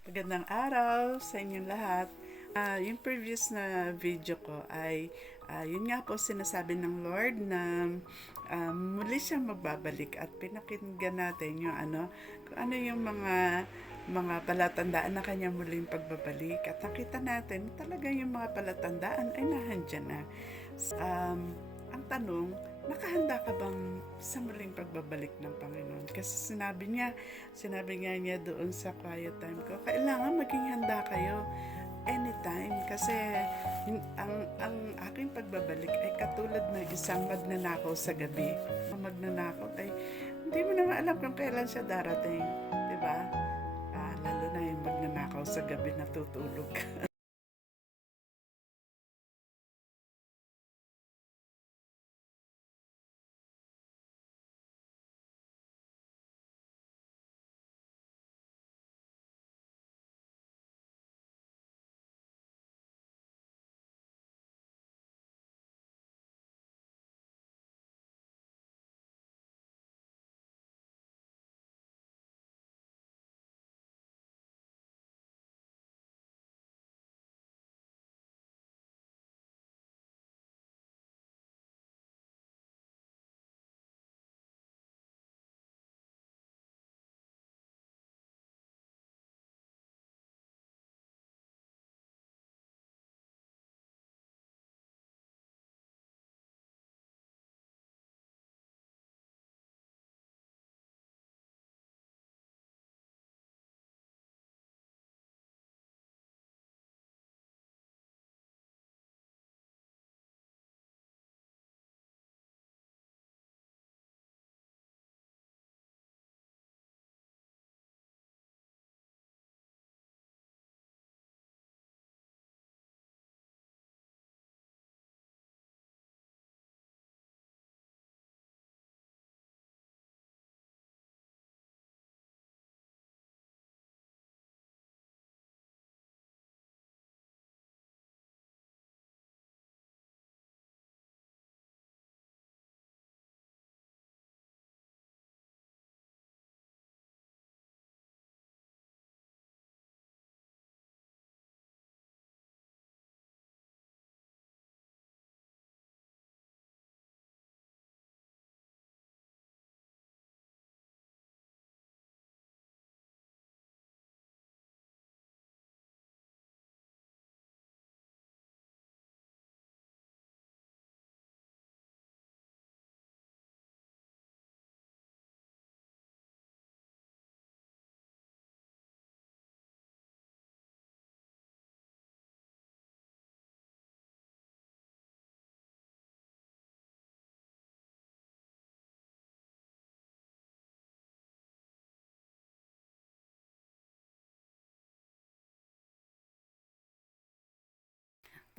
Magandang araw sa inyong lahat. Ah, yung previous na video ko ay ah, yun nga po sinasabi ng Lord na ah, muli siyang magbabalik at pinakinggan natin yung ano ano yung mga mga palatandaan na kanya muling pagbabalik at nakita natin talaga yung mga palatandaan ay nahandyan na. Um, ang tanong, nakahanda ka bang sa muling pagbabalik ng Panginoon? Kasi sinabi niya, sinabi nga niya doon sa quiet time ko, kailangan maging handa kayo anytime kasi ang ang aking pagbabalik ay katulad ng isang magnanakaw sa gabi. Ang magnanakaw ay hindi mo naman alam kung kailan siya darating, 'di ba? Ah, lalo na yung magnanakaw sa gabi natutulog.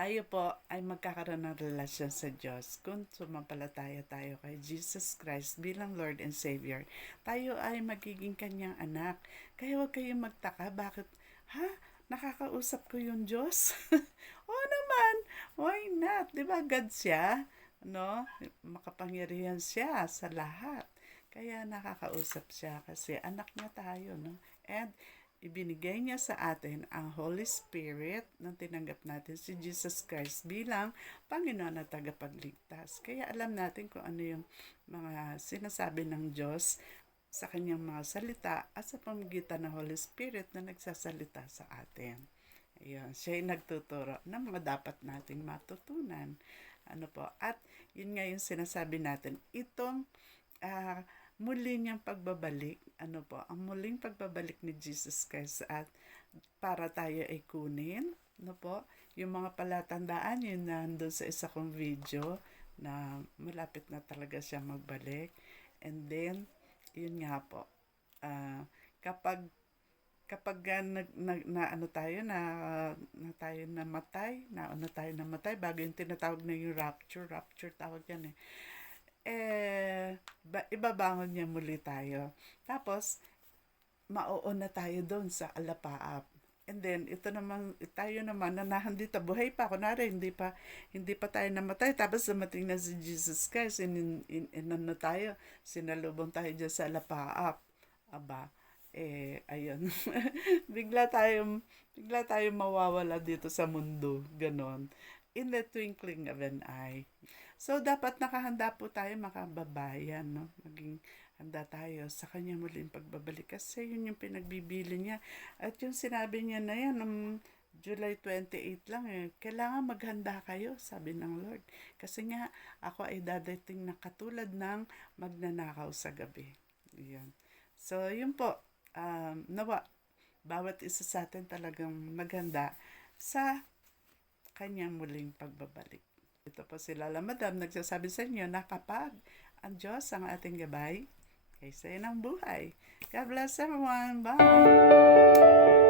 tayo po ay magkakaroon ng relasyon sa Diyos kung sumampalataya tayo kay Jesus Christ bilang Lord and Savior. Tayo ay magiging kanyang anak. Kaya huwag kayong magtaka, bakit, ha? Nakakausap ko yung Diyos? Oo naman, why not? Di ba God siya? No? Makapangyarihan siya sa lahat. Kaya nakakausap siya kasi anak niya tayo, no? And ibinigay niya sa atin ang Holy Spirit nang tinanggap natin si Jesus Christ bilang Panginoon at tagapagligtas. Kaya alam natin kung ano yung mga sinasabi ng Diyos sa kanyang mga salita at sa pamagitan ng Holy Spirit na nagsasalita sa atin. Ayun, siya yung nagtuturo ng mga dapat nating matutunan. Ano po? At yun nga yung sinasabi natin, itong ah, muli niyang pagbabalik, ano po, ang muling pagbabalik ni Jesus Christ at para tayo ay kunin, ano po, yung mga palatandaan yun nandun sa isa kong video na malapit na talaga siya magbalik. And then, yun nga po, ah, kapag kapag uh, nag, nag, na ano tayo na na tayo namatay, na ano tayo namatay bago yung tinatawag na yung rapture, rapture tawag yan eh eh, ba, ibabangon niya muli tayo. Tapos, mauuna tayo doon sa alapaap. And then, ito naman, tayo naman, na nandito, buhay pa, kunwari, hindi pa, hindi pa tayo namatay. Tapos, dumating na si Jesus Christ, in, in, in, ano tayo, sinalubong tayo dyan sa alapaap. Aba, eh, ayun. bigla tayong, bigla tayong mawawala dito sa mundo. Ganon. In the twinkling of an eye. So, dapat nakahanda po tayo makababayan, no? Maging handa tayo sa kanya muling pagbabalik. Kasi yun yung pinagbibili niya. At yung sinabi niya na yan, um, July 28 lang eh. Kailangan maghanda kayo, sabi ng Lord. Kasi nga, ako ay dadating na katulad ng magnanakaw sa gabi. Yan. So, yun po. Um, nawa, bawat isa sa atin talagang maghanda sa kanyang muling pagbabalik. Ito po si Lala Madam nagsasabi sa inyo na kapag ang Diyos ang ating gabay, kaysa ng buhay. God bless everyone. Bye!